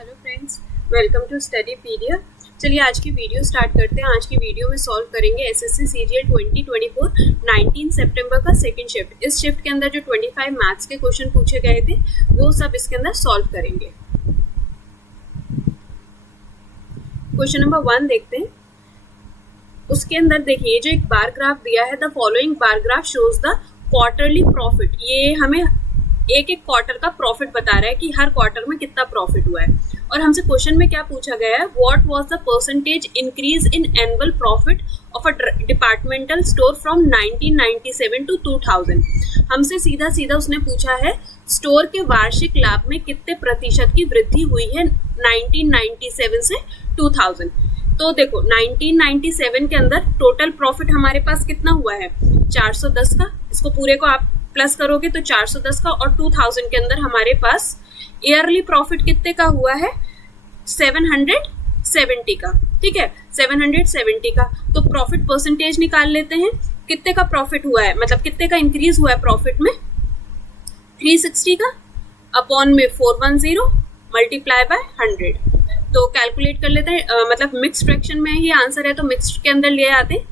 Hello friends, welcome to Studypedia. चलिए आज की वीडियो स्टार्ट करते हैं। आज की वीडियो में सॉल्व करेंगे एसएससी सीजीएल 2024 19 सितंबर का सेकंड शिफ्ट। इस शिफ्ट के अंदर जो 25 मैथ्स के क्वेश्चन पूछे गए थे वो सब इसके अंदर सॉल्व करेंगे। क्वेश्चन नंबर 1 देखते हैं। उसके अंदर देखिए जो एक बार ग्राफ दिया है, the following bar graph shows the quarterly profit. ये हमें एक एक क्वार्टर का प्रॉफिट बता रहा है कि हर क्वार्टर में कितना प्रॉफिट हुआ है। और हमसे क्वेश्चन में क्या पूछा गया है, what was the percentage increase in annual profit of a departmental store from 1997 to 2000। हमसे सीधा सीधा उसने पूछा है स्टोर के वार्षिक लाभ में कितने प्रतिशत की वृद्धि हुई है 1997 से 2000। तो देखो 1997 के अंदर टोटल प्रॉफिट हमारे पास कितना हुआ है 410 का। इसको पूरे को आप प्लस करोगे तो 410 का, और 2000 के अंदर हमारे पास ईयरली प्रॉफिट कितने का हुआ है 770 का। ठीक है, 770 का। तो प्रॉफिट परसेंटेज निकाल लेते हैं, कितने का प्रॉफिट हुआ है, मतलब कितने का इंक्रीज हुआ है प्रॉफिट में 360 का अपॉन में 410 मल्टीप्लाई बाय 100। तो कैलकुलेट कर लेते हैं, मतलब मिक्स फ्रैक्शन में ही आंसर है तो मिक्स्ड के अंदर ले आते हैं।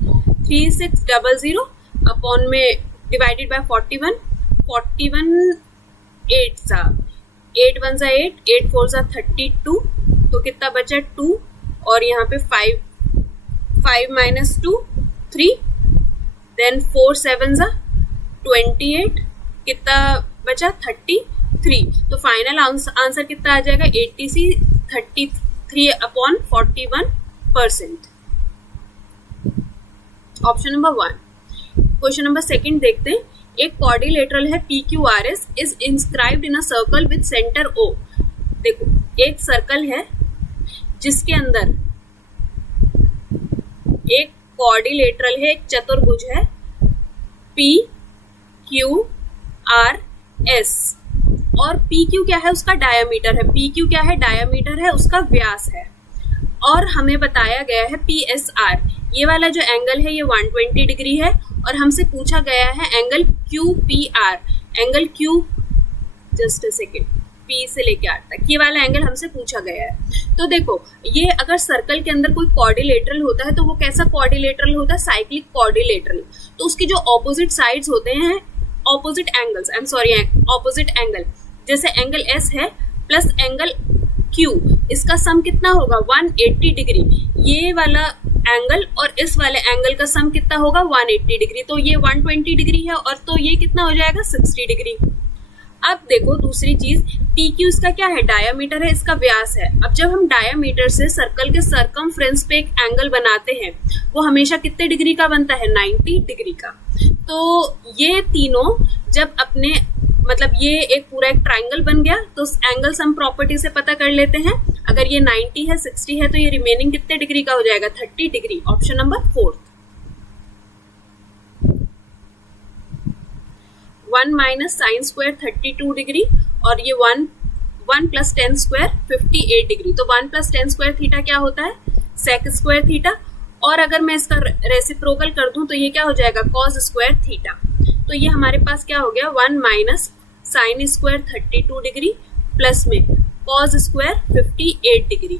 3600 अपॉन में डिवाइडेड बाय 41 8 सा 8 1 सा 8 8 4 सा 32। तो कितना बचा 2, और यहाँ पे 5 माइनस 2 3, देन 4 7 सा 28, कितना बचा 33। तो फाइनल आंसर कितना आ जाएगा 33 upon 41%। Option number 1। Question number 2 देखते हैं। एक क्वाड्रिलेटरल है PQRS is inscribed in a circle with centre O। देखो एक सर्कल है जिसके अंदर एक क्वाड्रिलेटरल है, एक चतुर्भुज है PQRS, और PQ क्या है उसका डायामीटर है, PQ क्या है डायामीटर है, उसका व्यास है। और हमें बताया गया है PSR, ये वाला जो एंगल है ये 120 डिग्री है, और हमसे पूछा गया है angle QPR। Angle Q just a second, P से लेके R तक ये वाला एंगल हमसे पूछा गया है। तो देखो ये अगर सर्कल के अंदर कोई क्वाड्रिलेटरल होता है तो वो कैसा क्वाड्रिलेटरल होता है, साइक्लिक क्वाड्रिलेटरल। तो उसकी जो ऑपोजिट साइड्स होते हैं, ऑपोजिट एंगल्स, ऑपोजिट एंगल, जैसे एंगल S है प्लस एंगल Q, इसका सम कितना होगा 180 डिग्री। ये वाला एंगल और इस वाले एंगल का सम कितना होगा 180 डिग्री। तो ये 120 डिग्री है, और तो ये कितना हो जाएगा 60 डिग्री। अब देखो दूसरी चीज, PQ इसका क्या है डायामीटर है, इसका व्यास है। अब जब हम डायामीटर से सर्कल के सरकमफ्रेंस पे एक एंगल बनाते हैं वो हमेशा कितने डिग्री का बनता है 90 डिग्री का। तो ये तीनों जब अपने मतलब ये एक पूरा एक ट्राइंगल बन गया, तो एंगल सम प्रॉपर्टी से पता कर लेते हैं। अगर ये 90 है 60 है तो ये रिमेनिंग कितने डिग्री का हो जाएगा 30 degree. Option number 4। 1 minus sine square 32 degree, और ये 1 प्लस टेन स्क्वायर 58 डिग्री। तो 1 प्लस टेन स्क्वायर थीटा क्या होता है सेक स्क्वायर थीटा, और अगर मैं इसका रेसिप्रोकल कर दूं तो ये क्या हो जाएगा कॉस स्क्वायर थीटा। तो ये हमारे पास क्या हो गया 1 minus sine square 32 degree plus में कॉस स्क्वायर 58 डिग्री।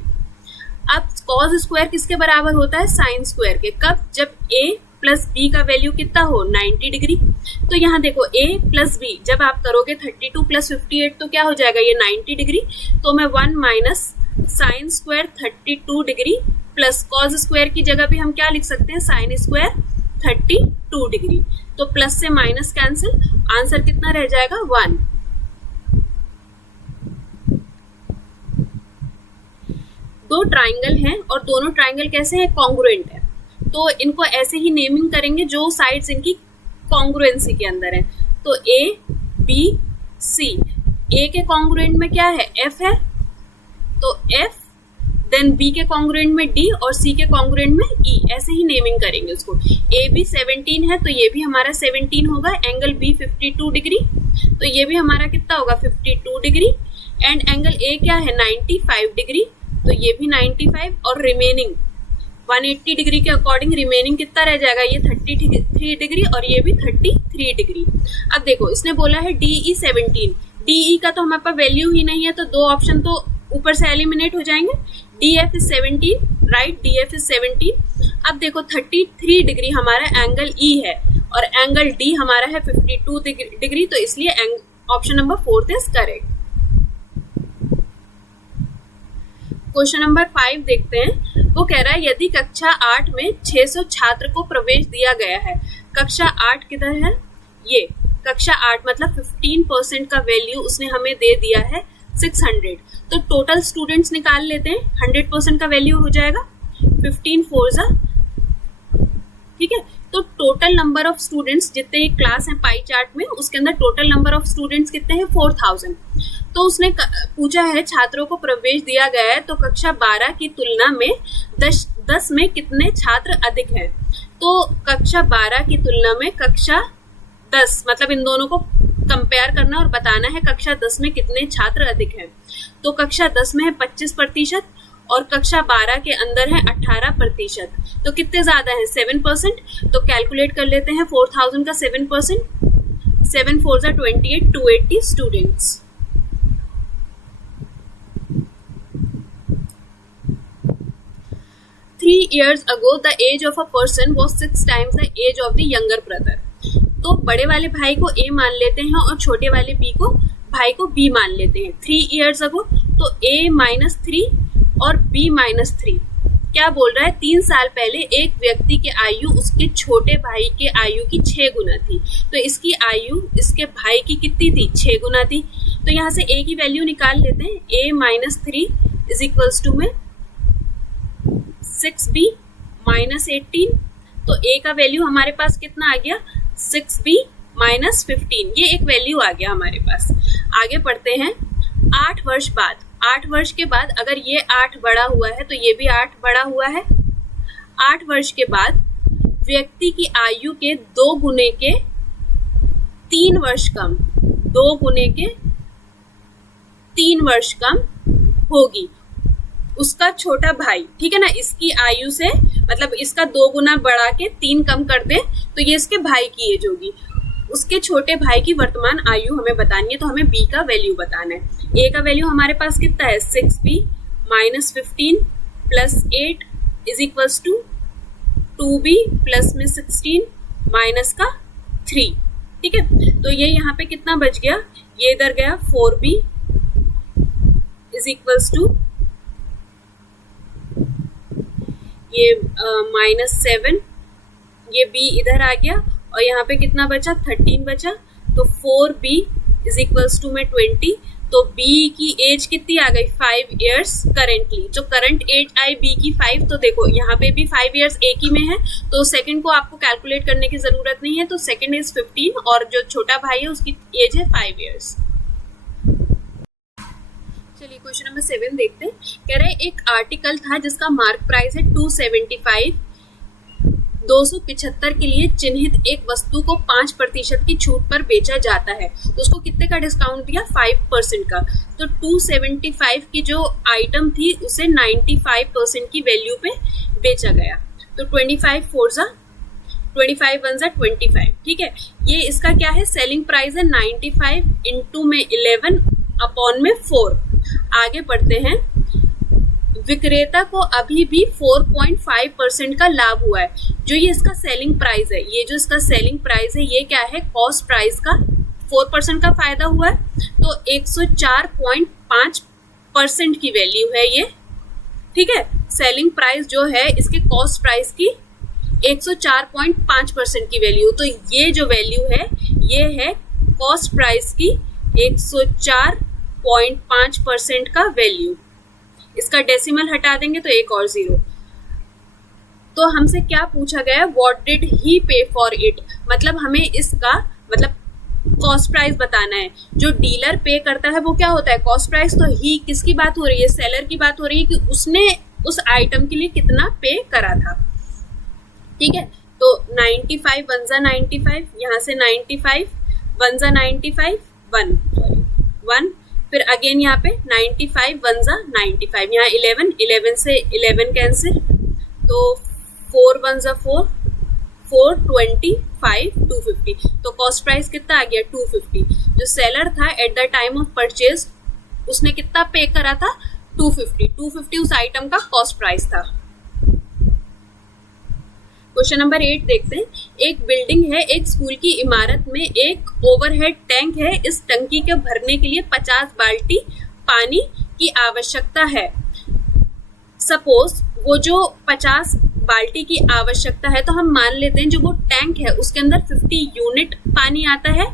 अब कॉस स्क्वायर किसके बराबर होता है साइन स्क्वायर के, कब, जब a प्लस बी का वैल्यू कितना हो 90 डिग्री। तो यहाँ देखो a प्लस बी जब आप करोगे 32 प्लस 58 तो क्या हो जाएगा ये 90 डिग्री। तो मैं 1 minus sine square 32 degree plus cos square की जगह भी हम क्या लिख सकते हैं साइन स्क्वायर 32 डिग्री। तो प्लस से माइनस कैंसिल, आंसर कितना रह जाएगा 1। दो ट्राइंगल हैं और दोनों ट्राइंगल कैसे हैं कॉन्ग्रुएंट है, तो इनको ऐसे ही नेमिंग करेंगे जो साइड्स इनकी कॉन्ग्रुएंसी के अंदर है। तो A B C, A के कॉन्ग्रुएंट में क्या है F है तो F, देन B के कॉन्ग्रुएंट में D और C के कॉन्ग्रुएंट में E, ऐसे ही नेमिंग करेंगे उसको। AB 17 है तो ये भी हमारा 17 होगा, एंगल B 52 डिग्री तो ये भी हमारा कितना होगा 52 डिग्री, एंड एंगल A क्या है 95 डिग्री तो ये भी 95, और रिमेनिंग 180 डिग्री के अकॉर्डिंग रिमेनिंग कितना रह जाएगा ये 33 डिग्री, और ये भी 33 डिग्री। अब देखो इसने बोला है DE 17, DE का तो हमारे पास वैल्यू ही नहीं है, तो दो ऑप्शन तो ऊपर से एलिमिनेट हो जाएंगे। DF is 17, right, DF is 17। अब देखो 33 डिग्री हमारा एंगल E है और एंगल D हमारा है 52 डिग्री, तो इसलिए option number 4 is correct. Question number 5 देखते हैं। वो कह रहा है यदि कक्षा 8 में 600 छात्र को प्रवेश दिया गया है, कक्षा 8 किधर है, ये कक्षा 8 मतलब 15% का वैल्यू उसने हमें दे दिया है 600, तो टोटल स्टूडेंट्स निकाल लेते हैं। 100% का वैल्यू हो जाएगा 15 4 जा, ठीक है। तो टोटल नंबर ऑफ स्टूडेंट्स जितने क्लास हैं पाई चार्ट में, उसके अंदर टोटल नंबर ऑफ स्टूडेंट्स कितने हैं 4000। तो उसने पूछा है छात्रों को प्रवेश दिया गया है तो कक्षा 12 की तुलना में 10 में कितने छात्र अधिक हैं। तो कक्षा 12 की तुलना में कक्षा 10 मतलब इन दोनों को कंपेयर करना और बताना है कक्षा 10 में कितने छात्र अधिक हैं। तो कक्षा 10 में है 25% और कक्षा 12 के अंदर है 18%। तो कितने ज्यादा है 7%। तो कैलकुलेट कर लेते हैं 4000 का 7%, 7 4 जा 28, 280 students. Three years ago, the age of a person was 6 times the age of the younger brother. तो बड़े वाले भाई को A मान लेते हैं और छोटे वाले भाई को B मान लेते हैं। 3 years ago, तो A -3 और B -3 क्या बोल रहा है, 3 साल पहले एक व्यक्ति की आयु उसके छोटे भाई के आयु की 6 गुना थी। तो इसकी आयु इसके भाई की कितनी थी, 6 गुना थी। तो यहाँ से A की वैल्यू निकाल लेते हैं। A -3 इज इक्वल्स टू में 6B -18। तो A का वैल्यू हमारे पास कितना आ गया 6B -15, ये एक वैल्यू आ गया हमारे पास। आगे पढ़ते हैं। 8 वर्ष बाद, 8 वर्ष के बाद अगर ये 8 बड़ा हुआ है तो ये भी 8 बड़ा हुआ है। 8 वर्ष के बाद व्यक्ति की आयु के 2 गुने के 3 वर्ष कम, 2 गुने के 3 वर्ष कम होगी उसका छोटा भाई, ठीक है ना। इसकी आयु से मतलब इसका 2 गुना बढ़ा के 3 कम कर दे तो ये इसके भाई की एज होगी। उसके छोटे भाई की वर्तमान आयु हमें बतानी है, तो हमें B का वैल्यू बताना है। A का वैल्यू हमारे पास कितना है 6B -15 +8 is equals to 2B plus में 16 माइनस का 3, ठीक है। तो ये यहाँ पे कितना बच गया, ये इधर गया 4B इज इक्वल्स टू ये -7, ये B इधर आ गया और यहाँ पे कितना बचा 13 बचा। तो 4B इज इक्वल्स टू में 20। तो B की एज कितनी आ गई 5 इयर्स करेंटली। जो करंट एज आई B की 5, तो देखो यहाँ पे भी 5 इयर्स एक ही में है, तो सेकंड को आपको कैलकुलेट करने की जरूरत नहीं है। तो सेकंड इज 15 और जो छोटा भाई है उसकी एज है 5 इयर्स। चलिए क्वेश्चन नंबर 7 देखते हैं। कह रहे एक आर्टिकल था जिसका मार्क प्राइस है 275। 275 के लिए चिन्हित एक वस्तु को 5% की छूट पर बेचा जाता है, तो उसको कितने का डिस्काउंट दिया 5% का। तो 275 की जो आइटम थी उसे 95% की वैल्यू पे बेचा गया। तो 25 4 जा 25 1 जा 25, ठीक है। ये इसका क्या है सेलिंग प्राइस है 95 इंटू में 11 अपॉन में 4। आगे बढ़ते हैं। विक्रेता को अभी भी 4.5% का लाभ हुआ है। जो ये इसका सेलिंग प्राइस है, ये जो इसका सेलिंग प्राइस है ये क्या है कॉस्ट प्राइस का 4% का फायदा हुआ है। तो 104.5% की वैल्यू है ये, ठीक है। सेलिंग प्राइस जो है इसके कॉस्ट प्राइस की 104.5% की वैल्यू। तो ये जो वैल्यू है ये है कॉस्ट प्राइस की 104.5% का वैल्यू। इसका डेसिमल हटा देंगे तो एक और 0। तो हमसे क्या पूछा गया, व्हाट डिड ही पे फॉर इट, मतलब हमें इसका मतलब कॉस्ट प्राइस बताना है। जो डीलर पे करता है वो क्या होता है कॉस्ट प्राइस। तो ही किसकी बात हो रही है, सेलर की बात हो रही है कि उसने उस आइटम के लिए कितना पे करा था, ठीक है। तो 95 1 जा 95, यहाँ से 95 1 जा 95 1, फिर अगेन यहाँ पे 95 1 जा 95, यहाँ 11 से 11 कैंसिल, तो 4 1 जा 4 425 250। तो कॉस्ट प्राइस कितना आ गया 250। जो सेलर था at the time of purchase उसने कितना पे करा था 250 उस आइटम का कॉस्ट प्राइस था। क्वेश्चन नंबर 8 देखते हैं। एक बिल्डिंग है, एक स्कूल की इमारत में एक ओवरहेड टैंक है। इस टंकी के भरने के लिए 50 बाल्टी पानी की आवश्यकता है। सपोज वो जो 50 बाल्टी की आवश्यकता है, तो हम मान लेते हैं जो वो टैंक है उसके अंदर 50 यूनिट पानी आता है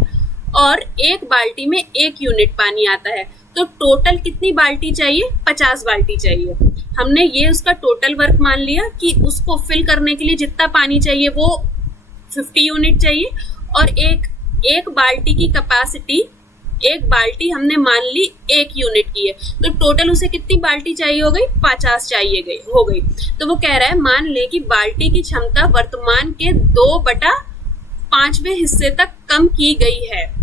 और एक बाल्टी में 1 यूनिट पानी आता है। तो टोटल कितनी बाल्टी चाहिए? 50 बाल्टी चाहिए। हमने ये उसका टोटल वर्क मान लिया कि उसको फिल करने के लिए जितना पानी चाहिए वो 50 यूनिट चाहिए, और एक बाल्टी की कैपेसिटी, एक बाल्टी हमने मान ली 1 यूनिट की है, तो टोटल उसे कितनी बाल्टी चाहिए हो गई? 50 हो गई। तो वो कह रहा है मान ले कि बाल्टी की क्षमता वर्तमान के 2/5वें हिस्से तक कम की गई है।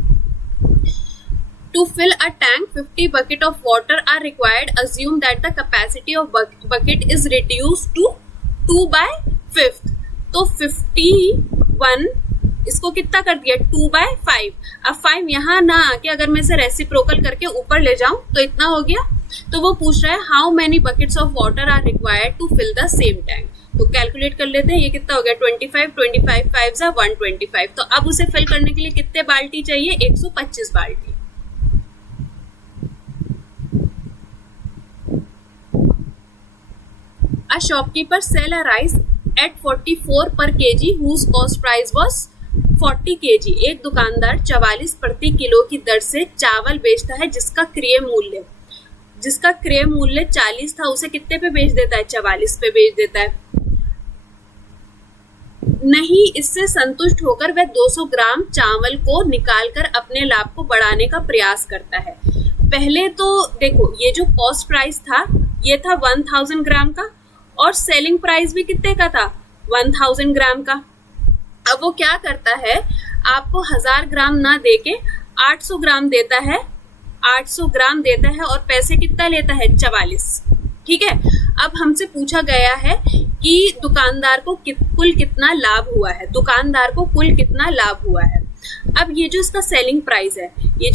To fill a tank, 50 bucket of water are required. Assume that the capacity of bucket is reduced to 2/5. तो 51 इसको कितना कर दिया? 2/5। अब 5 यहाँ ना आके अगर मैं इसे रेसिप्रोकल करके ऊपर ले जाऊं तो इतना हो गया। तो वो पूछ रहा है how many buckets of water are required to fill the same tank. तो कैलकुलेट कर लेते हैं, ये कितना हो गया? 25 5 125। तो अब उसे फिल करने के लिए कितने बाल्टी चाहिए? 125 बाल्टी। A shopkeeper sell a rice at 44 per kg whose cost price was 40 kg. एक दुकानदार 44 प्रति किलो की दर से चावल बेचता है जिसका क्रय मूल्य 40 था, उसे कितने पे बेच देता है? 44 पे बेच देता है। नहीं, इससे संतुष्ट होकर वह 200 ग्राम चावल को निकालकर अपने लाभ को बढ़ाने का प्रयास करता है। पहले तो देखो, ये जो कॉस्ट प्राइस था ये था 1000 ग्राम का, और सेलिंग प्राइस भी कितने का था? 1000 ग्राम का। अब वो क्या करता है, आपको 1000 ग्राम ना देके 800 ग्राम देता है, 800 ग्राम देता है और पैसे कितना लेता है? 44। ठीक है। अब हमसे पूछा गया है कि दुकानदार को कुल कितना लाभ हुआ है, दुकानदार को कुल कितना लाभ हुआ है। अब ये जो इसका सेलिंग प्राइस है, ये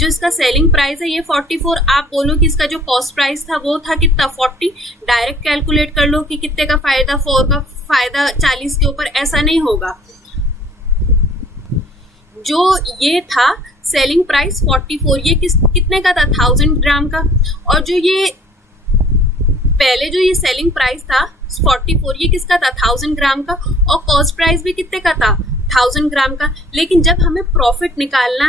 44। आप बोलो कि इसका जो कॉस्ट प्राइस था वो था कितना? 40। डायरेक्ट कैलकुलेट कर लो कि कितने का फायदा, 4 का फायदा 40 के ऊपर, ऐसा नहीं होगा। जो ये था सेलिंग प्राइस 44, ये कितने का था? 1000 ग्राम का। और जो ये पहले जो ये सेलिंग प्राइस था 44, ये किसका था? 1000 ग्राम का। और कॉस्ट प्राइस भी कितने का था? 1000 ग्राम का। लेकिन जब हमें प्रॉफिट निकालना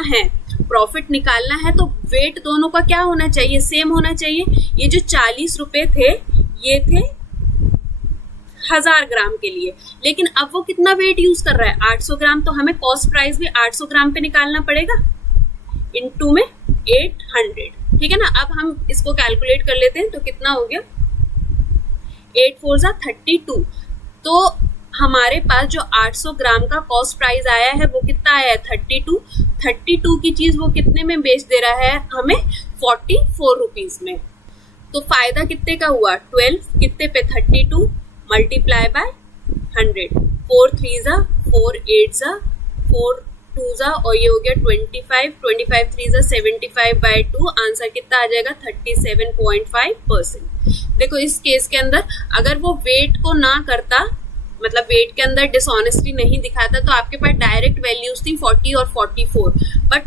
है तो वेट दोनों का क्या होना चाहिए? सेम होना चाहिए। ये जो 40 रुपए थे ये थे 1000 ग्राम के लिए, लेकिन अब वो कितना वेट यूज कर रहा है? 800 ग्राम। तो हमें कॉस्ट प्राइस भी 800 ग्राम पे निकालना पड़ेगा, इनटू में 800। ठीक है ना। अब हम इसको कैलकुलेट कर लेते हैं, तो कितना हो गया? 8 4 जा 32। तो हमारे पास जो 800 ग्राम का कॉस्ट प्राइस आया है वो कितना आया है? 32 की चीज वो कितने में बेच दे रहा है? हमें 44 रुपीज में। तो फायदा कितने का हुआ? 12 कितने पे? 32 मल्टीप्लाई बाय 100। 4 3 जा 4 8 जा 4 2 जा, और ये हो गया 25 3 जा 75/2। आंसर कितना आ जाएगा? 37.5%। देखो इस केस के अंदर अगर वो वेट को ना करता, मतलब वेट के अंदर डिसऑनेस्टी नहीं दिखाता, तो आपके पास डायरेक्ट वैल्यूज थी 40 और 44। बट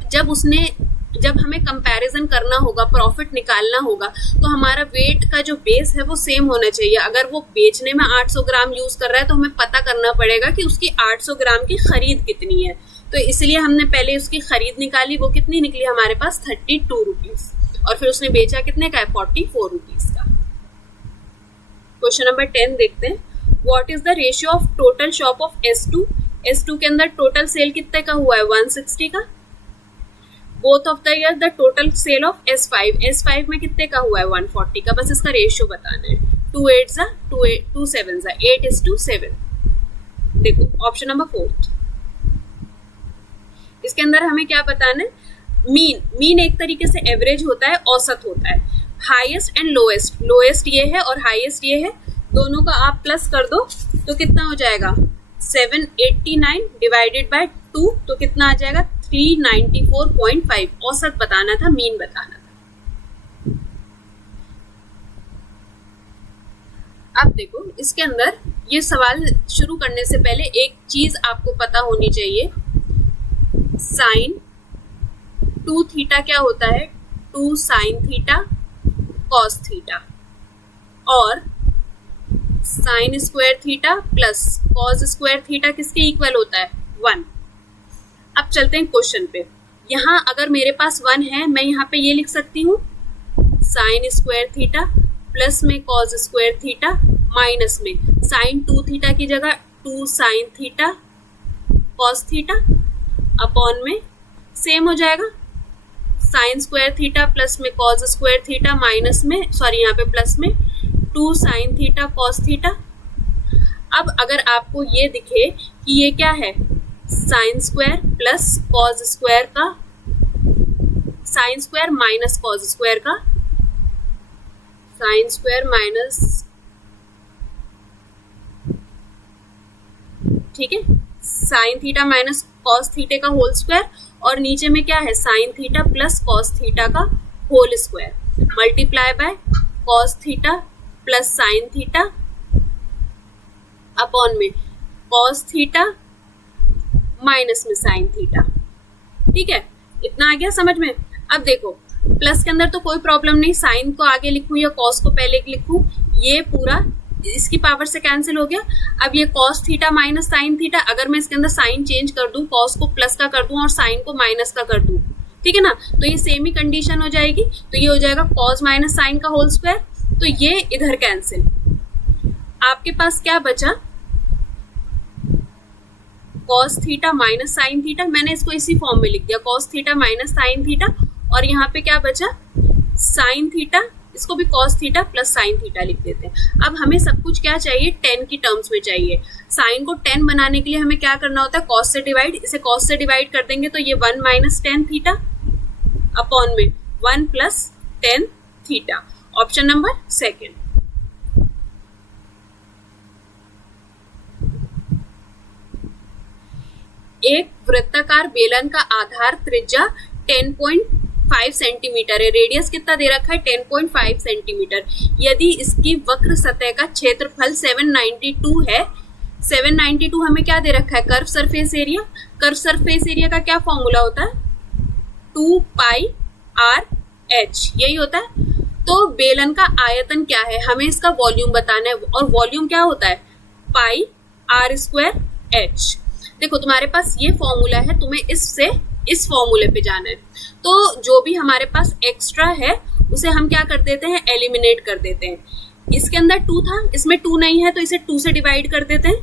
जब हमें कंपैरिजन करना होगा, प्रॉफिट निकालना होगा, तो हमारा वेट का जो बेस है वो सेम होना चाहिए। अगर वो बेचने में 800 ग्राम यूज कर रहा है तो हमें पता करना पड़ेगा कि उसकी 800 ग्राम की खरीद कितनी है। तो इसलिए हमने पहले उसकी खरीद निकाली, वो कितनी निकली हमारे पास? 32 रुपीज। और फिर उसने बेचा कितने का है? 44 रुपीज का। क्वेश्चन नंबर 10 देखते हैं। What is the ratio of total shop of S2? S2 के अंदर टोटल सेल कितने का हुआ है? 160 का। Both of the year the total sale of S5 में कितने का हुआ है? 140 का। बस इसका रेशियो बताना है। 2 8 जा 2 7 जा 8:7। देखो ऑप्शन नंबर 4, इसके अंदर हमें क्या बताना है? मीन एक तरीके से एवरेज होता है, औसत होता है। हाईएस्ट एंड लोएस्ट ये है और हाईएस्ट ये है, दोनों का आप प्लस कर दो तो कितना हो जाएगा? 789 डिवाइडेड बाय 2, तो कितना आ जाएगा? 394.5। औसत बताना था, मीन बताना था। अब देखो इसके अंदर ये सवाल शुरू करने से पहले एक चीज आपको पता होनी चाहिए, साइन 2 थीटा क्या होता है, 2 साइन थीटा कॉस थीटा, और sine square theta plus cos square theta किसके इक्वल होता है, 1। अब चलते हैं क्वेश्चन पे। यहाँ अगर मेरे पास 1 है, मैं यहाँ पे ये लिख सकती हूँ साइन स्क्वायर थीटा प्लस में कॉस स्क्वायर थीटा माइनस में साइन 2 थीटा की जगह 2 sine theta cos theta upon में सेम हो जाएगा साइन स्क्वायर थीटा प्लस में कॉस स्क्वायर थीटा माइनस में, सॉरी यहाँ पे प्लस में 2 साइन थीटा कॉस थीटा। अब अगर आपको ये दिखे कि ये क्या है, sine square plus cos square का, sine square minus cos square का, साइन स्क्वायर माइनस, ठीक है, sine theta minus cos theta का होल स्क्वायर, और नीचे में क्या है sine theta plus cos theta का whole square multiply by cos theta plus sine theta upon में कॉस थीटा माइनस में साइन थीटा। ठीक है, इतना आ गया समझ में। अब देखो प्लस के अंदर तो कोई प्रॉब्लम नहीं, साइन को आगे लिखूं या कॉस को पहले लिखूं, ये पूरा इसकी पावर से कैंसिल हो गया। अब ये cos theta minus sine theta, अगर मैं इसके अंदर साइन चेंज कर दूं, कॉस को प्लस का कर दूं और साइन को माइनस का कर दूं, ठीक है ना, तो ये सेम ही कंडीशन हो जाएगी। तो ये हो जाएगा कॉस माइनस साइन का होल स्क्वायर, तो ये इधर कैंसिल। आपके पास क्या बचा, cos theta minus sine theta, मैंने इसको इसी फॉर्म में लिख दिया cos theta minus sine theta, और यहाँ पे क्या बचा साइन थीटा, इसको भी cos theta plus sine theta लिख देते हैं। अब हमें सब कुछ क्या चाहिए, 10 की टर्म्स में चाहिए। साइन को 10 बनाने के लिए हमें क्या करना होता है, कॉस से डिवाइड, इसे कॉस से डिवाइड कर देंगे तो ये 1 माइनस 10 थीटा अपॉन में 1 plus 10 theta. Option number second. एक वृत्ताकार बेलन का आधार त्रिज्या 10.5 सेंटीमीटर है, रेडियस कितना दे रखा है 10.5 सेंटीमीटर। यदि इसकी वक्र सतह का क्षेत्रफल 792 है, 792 हमें क्या दे रखा है, curve surface area. Curve surface area का क्या फॉर्मूला होता है, 2 पाई आर एच, यही होता है। तो बेलन का आयतन क्या है, हमें इसका वॉल्यूम बताना है, और वॉल्यूम क्या होता है, पाई आर स्क्वायर एच। देखो तुम्हारे पास ये फॉर्मूला है, तुम्हें इससे इस फॉर्मूले पे जाना है। तो जो भी हमारे पास एक्स्ट्रा है उसे हम क्या कर देते हैं, एलिमिनेट कर देते हैं। इसके अंदर 2 था, इसमें 2 नहीं है, तो इसे 2 से डिवाइड कर देते हैं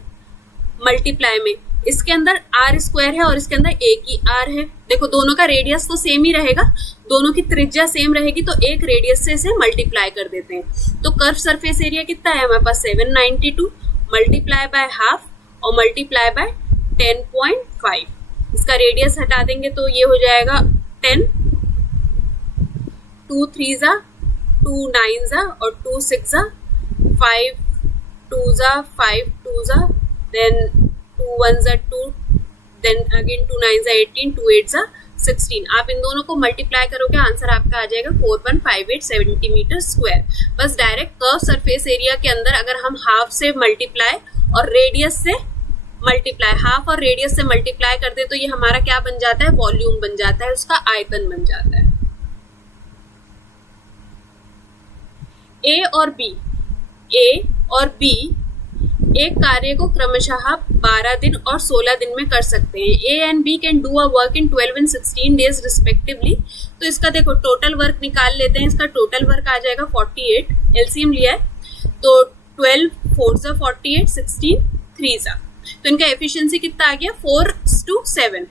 मल्टीप्लाई में। इसके अंदर आर स्क्वायर है और इसके अंदर एक ही आर है। देखो दोनों का रेडियस तो सेम ही रहेगा, दोनों की त्रिज्या सेम रहेगी, तो एक रेडियस से इसे मल्टीप्लाई कर देते हैं। तो कर्व सरफेस एरिया कितना है हमारे पास, 792 मल्टीप्लाई बाय हाफ और मल्टीप्लाई बाय 10.5। इसका रेडियस हटा देंगे तो ये हो जाएगा 10, 2 3 जा 2 9 जा और 2 6 जा 5 2 जा 5 2 जा, देन 2 1 जा 2, देन अगेन 2 9 जा 18, 2 8 जा 16। आप इन दोनों को मल्टीप्लाई करोगे, आंसर आपका आ जाएगा 4158 सेंटीमीटर स्क्वायर। बस डायरेक्ट कर्व सरफेस एरिया के अंदर अगर हम हाफ से मल्टीप्लाई और रेडियस से मल्टीप्लाई, हाफ और रेडियस से मल्टीप्लाई कर दे तो ये हमारा क्या बन जाता है, वॉल्यूम बन जाता है, उसका आयतन बन जाता है। ए और बी एक कार्य को क्रमशः 12 दिन और 16 दिन में कर सकते हैं। A and B can do a work in 12 and 16 days respectively. तो इसका देखो टोटल वर्क निकाल लेते हैं, इसका टोटल वर्क आ जाएगा 48, एलसीएम लिया है तो 12 4 जा 48, 16 3 जा, तो इनका एफिशिएंसी कितना आ गया 4:7।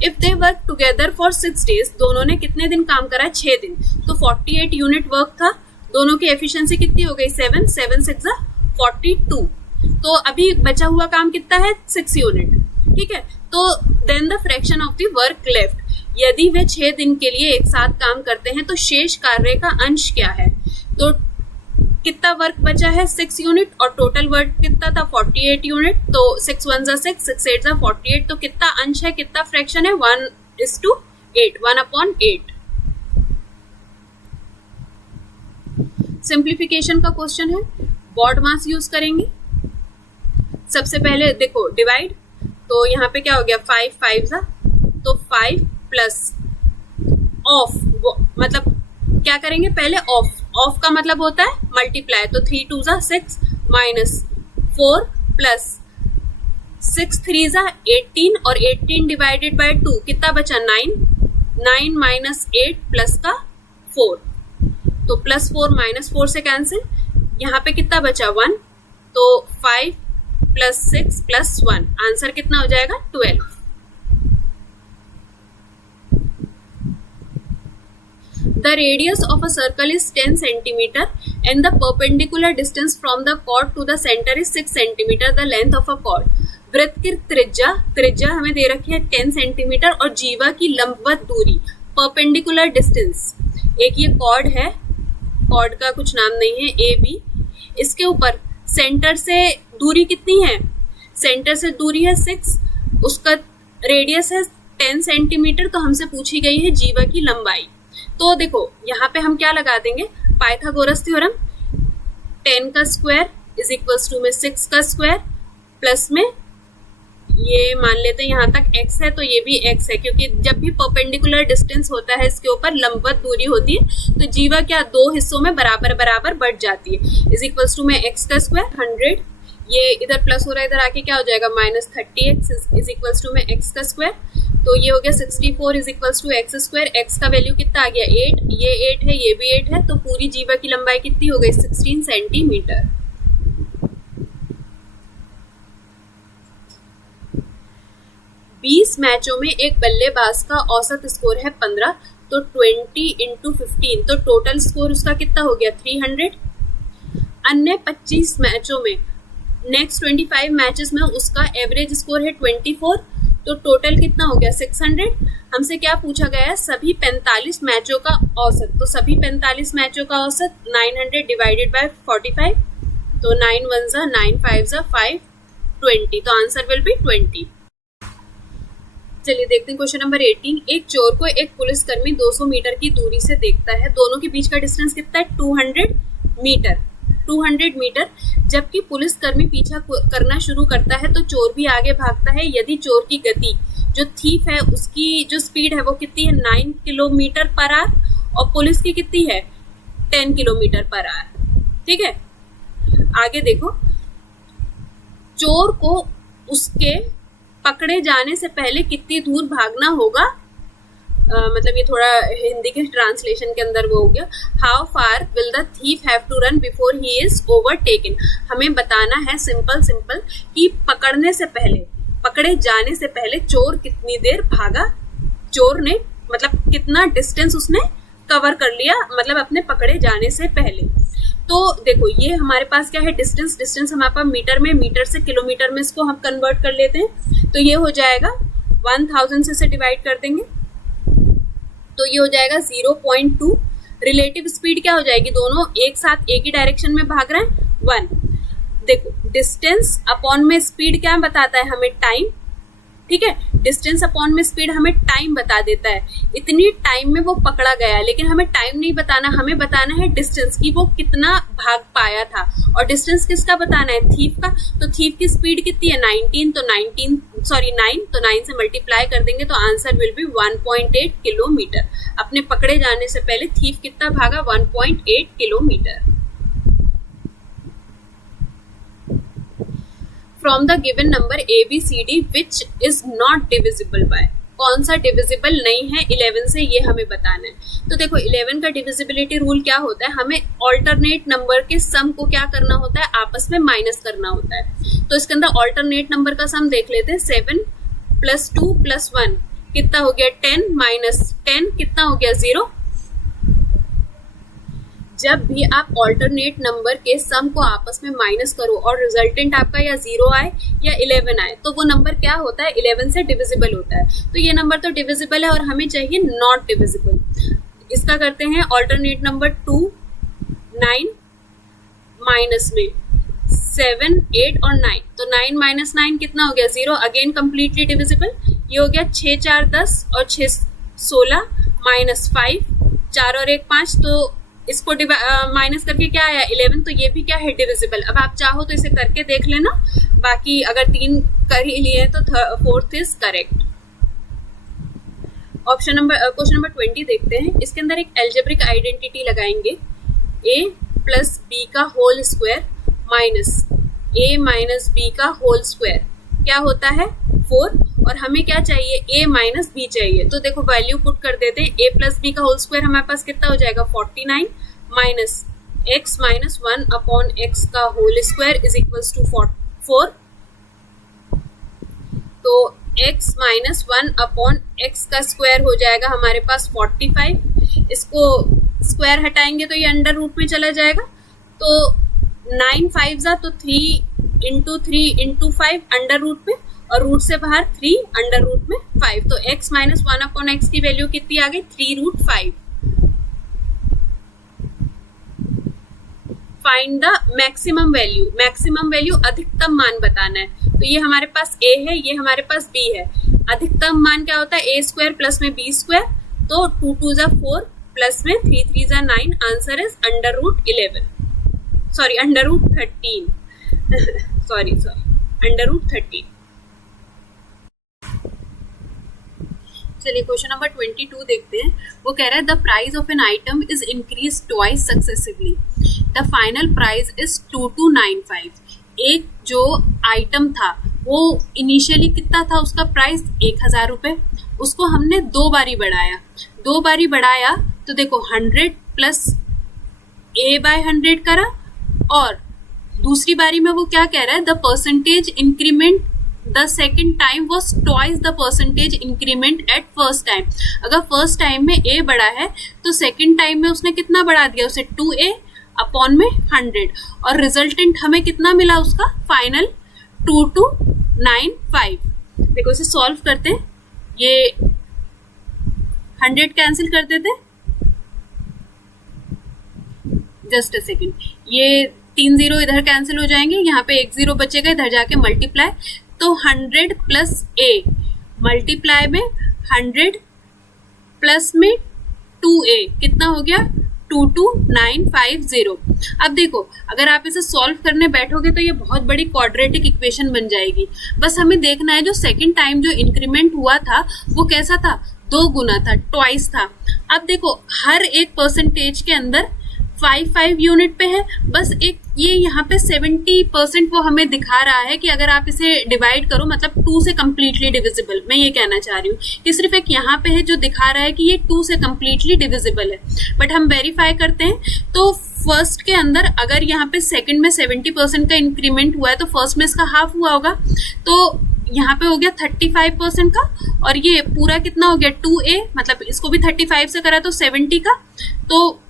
If they work together for 6 days, दोनों ने कितने दिन काम करा है, 6 दिन, तो 48 यूनिट वर्क था, दोनों की एफिशिएंसी कितनी हो गई 7 7 6 जा 42। तो अभी बचा हुआ काम कितना है 6 यूनिट, ठीक है। तो then the fraction of the work left, यदि वे 6 दिन के लिए एक साथ काम करते हैं तो शेष कार्य का अंश क्या है। तो कितना वर्क बचा है 6 यूनिट और टोटल वर्क कितना था 48 यूनिट, तो 6 1 जा 6 6 8 जा 48, तो कितना अंश है, कितना फ्रैक्शन है 1:8, 1/8। सिंप्लीफिकेशन का क्वेश्चन है। बॉड मास यूज करेंगे। सबसे पहले देखो डिवाइड, तो यहाँ पे क्या हो गया 5 5 जा, तो 5 प्लस ऑफ, मतलब क्या करेंगे पहले ऑफ, ऑफ का मतलब होता है मल्टीप्लाई, तो 3 2 जा 6 माइनस 4 प्लस 6 3 जा 18 और 18 डिवाइडेड बाय 2 कितना बचा 9, 9 माइनस 8 प्लस का 4, तो प्लस 4 माइनस 4 से कैंसिल, यहाँ पे कितना बचा 1, तो 5 प्लस 6 प्लस 1, आंसर कितना हो जाएगा 12। The radius of a circle is 10 centimeter and the perpendicular distance from the chord to the center is 6 centimeter, the length of a chord। वृत्त की त्रिज्या, त्रिज्या हमें दे रखी है 10 सेंटीमीटर और जीवा की लंबवत दूरी, परपेंडिकुलर डिस्टेंस, एक ये कॉर्ड है, कॉर्ड का कुछ नाम नहीं है, ए बी, इसके ऊपर सेंटर से दूरी कितनी है, सेंटर से दूरी है 6, उसका रेडियस है 10 सेंटीमीटर, तो हमसे पूछी गई है जीवा की लंबाई। तो देखो यहाँ पे हम क्या लगा देंगे, पाइथागोरस थ्योरम, 10 का स्क्वायर इज इक्वल्स टू में 6 का स्क्वायर प्लस में ये मान लेते हैं यहाँ तक x है, तो ये भी x है, क्योंकि जब भी परपेंडिकुलर डिस्टेंस होता है इसके ऊपर लंबवत दूरी होती है, तो जीवा क्या दो हिस्सों में बराबर बराबर बढ़ जाती है, इज इक्वल्स टू में x का स्क्वायर 100, ये इधर प्लस हो रहा है, इधर आके क्या हो जाएगा minus 30x is equals to में x का स्क्वायर, तो ये हो गया 64 is equals to x square, एक्स का वैल्यू कितना आ गया 8, ये 8 है ये भी 8 है, तो पूरी जीवा की लंबाई कितनी हो गई 16 सेंटीमीटर। बीस मैचों में एक बल्लेबाज का औसत स्कोर है 15, तो 20 इंटू 15, तो टोटल स्कोर उसका कितना हो गया 300। अन्य 25 मैचों में, नेक्स्ट 25 मैचेस में उसका एवरेज स्कोर है 24, तो टोटल कितना हो गया 600। हमसे क्या पूछा गया है, सभी 45 मैचों का औसत, तो सभी 45 मैचों का औसत 900 डिवाइडेड बाय 45, तो 9 1 जा 9 5 जा 5 20, तो आंसर विल बी 20। चलिए देखते हैं क्वेश्चन नंबर 18। एक चोर को एक पुलिसकर्मी 200 मीटर की दूरी से देखता है, दोनों के बीच का डिस्टेंस कितना है 200 मीटर, 200 मीटर। जबकि पुलिसकर्मी पीछा करना शुरू करता है तो चोर भी आगे भागता है। यदि चोर की गति, जो थीफ है उसकी जो स्पीड है वो कितनी है 9 किलोमीटर पर आवर और पुलिस की कितनी है 10 किलोमीटर पर आवर। ठीक है, आगे देखो, चोर को उसके पकड़े जाने से पहले कितनी दूर भागना होगा, मतलब ये थोड़ा हिंदी के ट्रांसलेशन के अंदर वो हो गया, how far will the thief have to run before he is overtaken. हमें बताना है सिंपल सिंपल कि पकड़ने से पहले, पकड़े जाने से पहले चोर कितनी देर भागा, चोर ने मतलब कितना डिस्टेंस उसने कवर कर लिया, मतलब अपने पकड़े जाने से पहले। तो देखो ये हमारे पास क्या है डिस्टेंस, डिस्टेंस हमारे पास मीटर में, मीटर से किलोमीटर में इसको हम कन्वर्ट कर लेते हैं, तो ये हो जाएगा 1000 से डिवाइड कर देंगे तो ये हो जाएगा 0.2। रिलेटिव स्पीड क्या हो जाएगी, दोनों एक साथ एक ही डायरेक्शन में भाग रहे हैं 1। देखो डिस्टेंस अपॉन में स्पीड क्या बताता है हमें, टाइम। ठीक है, डिस्टेंस अपॉन में स्पीड हमें टाइम बता देता है, इतनी टाइम में वो पकड़ा गया, लेकिन हमें टाइम नहीं बताना, हमें बताना है डिस्टेंस की वो कितना भाग पाया था। और डिस्टेंस किसका बताना है, थीफ का। तो थीफ की स्पीड कितनी है 19, तो 9, तो 9 से मल्टीप्लाई कर देंगे तो आंसर विल बी 1.8 किलोमीटर। अपने पकड़े जाने से पहले थीफ कितना भागा 1.8 kilometre. From the given number ABCD which is not divisible by, कौन सा डिविजिबल नहीं है 11 से, ये हमें बताना है। तो देखो 11 का डिविजिबिलिटी रूल क्या होता है, हमें ऑल्टरनेट नंबर के सम को क्या करना होता है, आपस में माइनस करना होता है। तो इसके अंदर ऑल्टरनेट नंबर का सम देख लेते हैं, 7 + 2 + 1 कितना हो गया 10 - 10 कितना हो गया 0। जब भी आप ऑल्टरनेट नंबर के सम को आपस में माइनस करो और रिजल्टेंट आपका या 0 आए या 11 आए, तो वो नंबर क्या होता है 11 से डिविजिबल होता है। तो ये नंबर तो डिविजिबल है और हमें चाहिए नॉट डिविजिबल। इसका करते हैं ऑल्टरनेट नंबर 2 9 माइनस में 7 8 और 9, तो 9 - 9 कितना हो गया 0, अगेन कम्प्लीटली डिविजिबल। ये हो गया 6 4 10 और 6 16 -5, 4 और 1 5, तो इसको माइनस करके क्या आया 11, तो ये भी क्या है डिविजिबल। अब आप चाहो तो इसे करके देख लेना, बाकी अगर 3 कर ही लिए तो 4th is correct. Question number 20 देखते हैं। इसके अंदर एक एल्जेब्रिक आइडेंटिटी लगाएंगे, a प्लस बी का whole square minus a minus B का होल स्क्वायर क्या होता है 4, और हमें क्या चाहिए a माइनस बी चाहिए। तो देखो वैल्यू पुट कर देते हैं, a प्लस बी का होल स्क्वायर हमारे पास कितना हो जाएगा 49 minus x minus 1 upon x का whole square is equals to 4। तो x माइनस 1 अपॉन x का स्क्वायर हो जाएगा हमारे पास 45। इसको स्क्वायर हटाएंगे तो ये अंडर रूट में चला जाएगा, तो 9 5 जा तो 3 इंटू 3 इंटू 5 अंडर रूट में, और रूट से बाहर 3 अंडर रूट में 5। तो x माइनस 1 अपॉन एक्स की वैल्यू कितनी आ गई 3√5। Find the maximum value, maximum value अधिकतम मान बताना है। तो ये हमारे पास a है, ये हमारे पास b है। अधिकतम मान क्या होता है a स्क्वायर प्लस में b स्क्वायर, तो 2 2 जा 4 प्लस में 3 3 जा 9, answer is under root 11, sorry under root 13 sorry under root 13। चलिए क्वेश्चन नंबर 22 देखते हैं। वो कह रहा है the price of an item is increase twice successively, the final price is 2295। एक जो आइटम था वो इनिशियली कितना था, उसका प्राइस 1000 रुपये, उसको हमने 2 बारी बढ़ाया, तो देखो 100 प्लस a बाय 100 करा, और दूसरी बारी में वो क्या कह रहा है the percentage increment the second time was twice the percentage increment at first time. अगर फर्स्ट टाइम में a बढ़ा है तो सेकेंड टाइम में उसने कितना बढ़ा दिया, उसे 2a अपॉन में 100, और रिजल्टेंट हमें कितना मिला उसका फाइनल 2295। देखो इसे सॉल्व करते हैं, ये 100 कैंसिल कर देते, जस्ट अ सेकेंड, ये 3 0 इधर कैंसिल हो जाएंगे, यहाँ पे 1 0 बचेगा, इधर जाके मल्टीप्लाई, तो 100 प्लस a मल्टीप्लाई में 100 प्लस में 2a कितना हो गया 22950। अब देखो अगर आप इसे सॉल्व करने बैठोगे तो ये बहुत बड़ी क्वाड्रेटिक इक्वेशन बन जाएगी। बस हमें देखना है जो सेकंड टाइम जो इंक्रीमेंट हुआ था वो कैसा था, 2 गुना था, ट्वाइस था। अब देखो हर एक परसेंटेज के अंदर 5 यूनिट पे है, बस एक ये यहाँ पे 70% वो हमें दिखा रहा है कि अगर आप इसे डिवाइड करो मतलब 2 से कम्प्लीटली डिविजिबल, मैं ये कहना चाह रही हूँ कि सिर्फ एक यहाँ पे है जो दिखा रहा है कि ये 2 से कम्प्लीटली डिविजिबल है। बट हम वेरीफाई करते हैं तो फर्स्ट के अंदर अगर यहाँ पे सेकंड में 70% का इंक्रीमेंट हुआ है तो फर्स्ट में इसका हाफ हुआ होगा, तो यहाँ पे हो गया 35% का, और ये पूरा कितना हो गया 2a, मतलब इसको भी 35 से करा तो 70 का, तो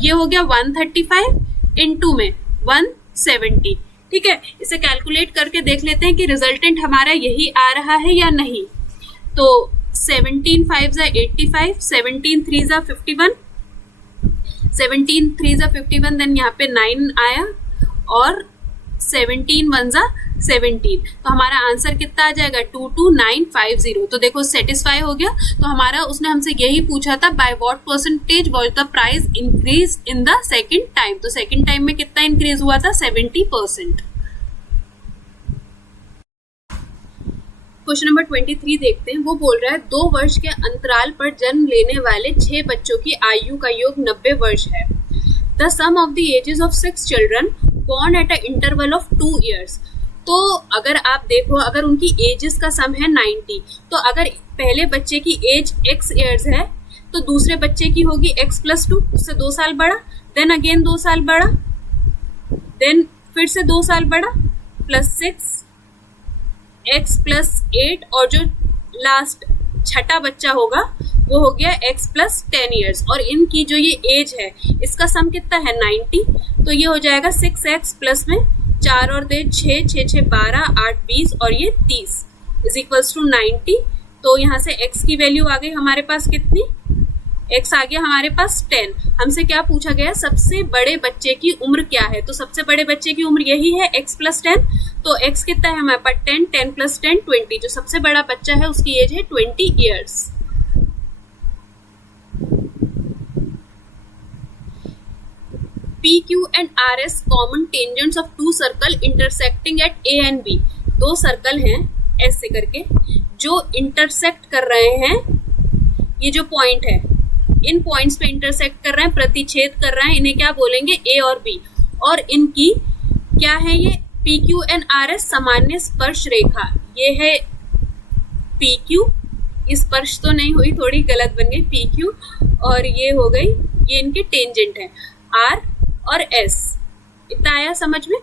ये हो गया 135 इंटू में 170। ठीक है, इसे कैलकुलेट करके देख लेते हैं कि रिजल्टेंट हमारा यही आ रहा है या नहीं। तो 17 5 जा 85, 17 3 जा 51, 17 3 जा 51, देन यहाँ पे 9 आया, और 17 1 जा 17, तो हमारा आंसर कितना आ जाएगा 22950। तो देखो सेटिस्फाई हो गया। तो हमारा उसने हमसे यही पूछा था by what percentage was the price increase in the second time, तो सेकंड टाइम में कितना इंक्रीज हुआ था 70%। क्वेश्चन नंबर 23 देखते हैं। वो बोल रहा है 2 वर्ष के अंतराल पर जन्म लेने वाले 6 बच्चों की आयु का योग 90 वर्ष है। The sum of the ages of 6 children born at a interval of 2 years। तो अगर आप देखो अगर उनकी एजेस का सम है 90, तो अगर पहले बच्चे की एज x ईयर्स है तो दूसरे बच्चे की होगी x + 2, उससे 2 साल बड़ा, देन अगेन 2 साल बड़ा, देन फिर से 2 साल बड़ा, +6 x + 8, और जो लास्ट छठा बच्चा होगा वो हो गया x + 10 ईयर्स। और इनकी जो ये एज है इसका सम कितना है 90, तो ये हो जाएगा 6x प्लस में 4 और 2 6 6 6 12 8 20 और ये 30 इज इक्वल्स टू 90। तो यहाँ से x की वैल्यू आ गई हमारे पास कितनी, x आ गया हमारे पास 10। हमसे क्या पूछा गया सबसे बड़े बच्चे की उम्र क्या है, तो सबसे बड़े बच्चे की उम्र यही है x + 10। तो x कितना है हमारे पास 10, 10 + 10 20, जो सबसे बड़ा बच्चा है उसकी एज है 20 years. P Q and R S common tangents of two circles intersecting at A and B. दो सर्कल हैं ऐसे करके जो इंटरसेक्ट कर रहे हैं, ये जो पॉइंट है इन पॉइंट्स पे इंटरसेक्ट कर रहे हैं, प्रतिच्छेद कर रहे हैं, इन्हें क्या बोलेंगे, ए और बी। और इनकी क्या है, ये P Q and R S सामान्य स्पर्श रेखा। ये है पी क्यू, स्पर्श तो नहीं हुई, थोड़ी गलत बन गई, पी क्यू, और ये हो गई, ये इनके टेंजेंट है आर और एस। इतना आया समझ में।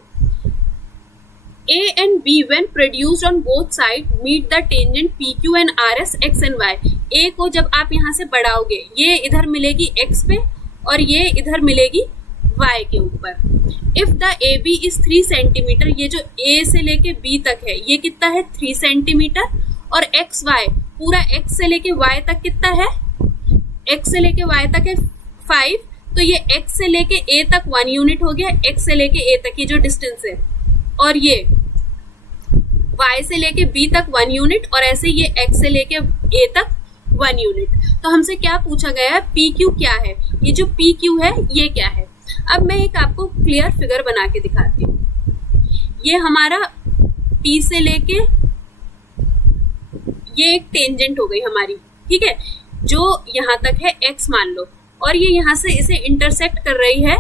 A and B when produced on both sides meet the tangent PQ and RS x and y। A को जब आप यहाँ से बढ़ाओगे, ये इधर मिलेगी x पे और ये इधर मिलेगी y के ऊपर। If the AB is 3 centimetre, ये जो A से लेके B तक है ये कितना है 3 सेंटीमीटर, और x y पूरा x से लेके y तक कितना है, x से लेके y तक है 5, तो ये x से लेके A तक 1 यूनिट हो गया, x से लेके A तक ये जो डिस्टेंस है, और ये y से लेके b तक 1 यूनिट, और ऐसे ये x से लेके a तक 1 यूनिट। तो हमसे क्या पूछा गया है, pq क्या है, ये जो pq है ये क्या है। अब मैं एक आपको क्लियर फिगर बना के दिखाती हूँ। ये हमारा p से लेके ये एक टेंजेंट हो गई हमारी, ठीक है, जो यहाँ तक है x मान लो, और ये यहाँ से इसे इंटरसेक्ट कर रही है।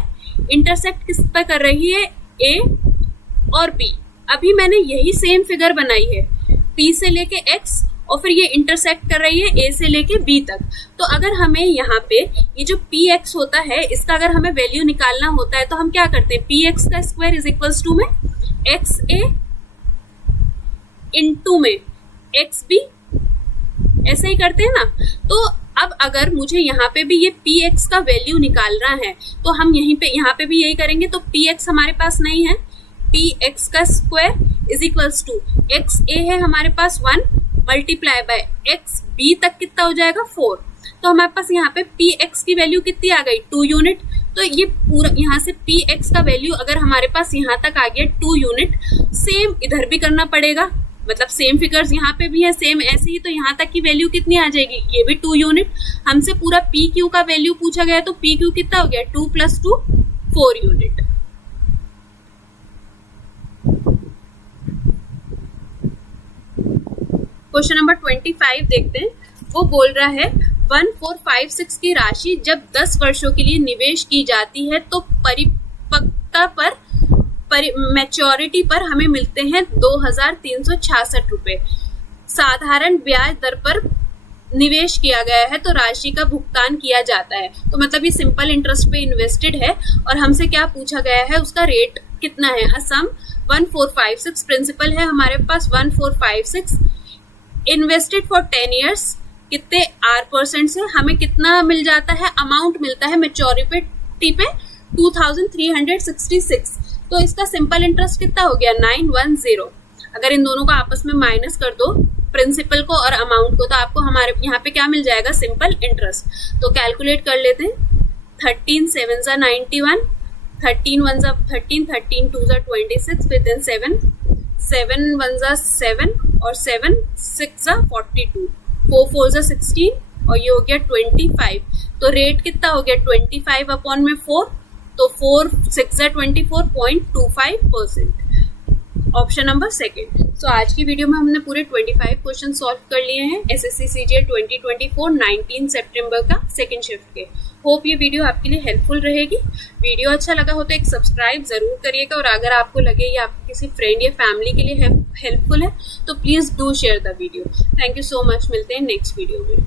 इंटरसेक्ट किस पर कर रही है, a और b। अभी मैंने यही सेम फिगर बनाई है, P से लेके X, और फिर ये इंटरसेक्ट कर रही है A से लेके B तक। तो अगर हमें यहाँ पे ये जो PX होता है, इसका अगर हमें वैल्यू निकालना होता है तो हम क्या करते हैं, PX का स्क्वायर इज इक्वल्स टू में XA इनटू में XB, ऐसे ही करते हैं ना। तो अब अगर मुझे यहाँ पे भी ये PX का वैल्यू निकालना है तो हम यहीं पे यहाँ पे भी यही करेंगे। तो PX हमारे पास नहीं है, px का square is equals to xa है हमारे पास 1 मल्टीप्लाई बाय xb तक कितना हो जाएगा 4। तो हमारे पास यहाँ पे px की वैल्यू कितनी आ गई 2 यूनिट। तो ये पूरा यहाँ से px का वैल्यू अगर हमारे पास यहाँ तक आ गया 2 यूनिट, सेम इधर भी करना पड़ेगा, मतलब सेम फिगर्स यहाँ पे भी है सेम ऐसे ही, तो यहाँ तक की वैल्यू कितनी आ जाएगी, ये भी 2 यूनिट। हमसे पूरा pq का वैल्यू पूछा गया, तो pq कितना हो गया 2 + 2 4 यूनिट। क्वेश्चन नंबर 25 देखते हैं। वो बोल रहा है 1456 की राशि जब 10 वर्षों के लिए निवेश की जाती है तो परिपक्वता पर मैच्योरिटी पर हमें मिलते हैं 2366 रुपए। साधारण ब्याज दर पर निवेश किया गया है तो राशि का भुगतान किया जाता है। तो मतलब ये सिंपल इंटरेस्ट पे इन्वेस्टेड है, और हमसे क्या पूछा गया है, उसका रेट कितना है। असम 1456, प्रिंसिपल है हमारे पास 1456, इन्वेस्टेड फॉर 10 ईयर्स, कितने R% से हमें कितना मिल जाता है, अमाउंट मिलता है मैच्योरिटी पे 2366। तो इसका सिंपल इंटरेस्ट कितना हो गया 910। अगर इन दोनों को आपस में माइनस कर दो, प्रिंसिपल को और अमाउंट को, तो आपको हमारे यहाँ पे क्या मिल जाएगा, सिंपल इंटरेस्ट। तो कैलकुलेट कर लेते हैं। 13 7 91, 13 1 13, 13 2 26, फिर देन 7 7 1 7 और 7 6 42, 4 4 16, और ये हो गया 25। तो रेट कितना हो गया 25/4, तो 4 6 24.25%। Option number second. सो आज की वीडियो में हमने पूरे 25 क्वेश्चन सॉल्व कर लिए हैं एसएससी सीजीएल 2024 19 सितंबर का सेकंड शिफ्ट के। होप ये वीडियो आपके लिए हेल्पफुल रहेगी। वीडियो अच्छा लगा हो तो एक सब्सक्राइब जरूर करिएगा, और अगर आपको लगे ये आपके किसी फ्रेंड या फैमिली के लिए हेल्पफुल है तो please do share the video. Thank you so much, मिलते हैं नेक्स्ट वीडियो में।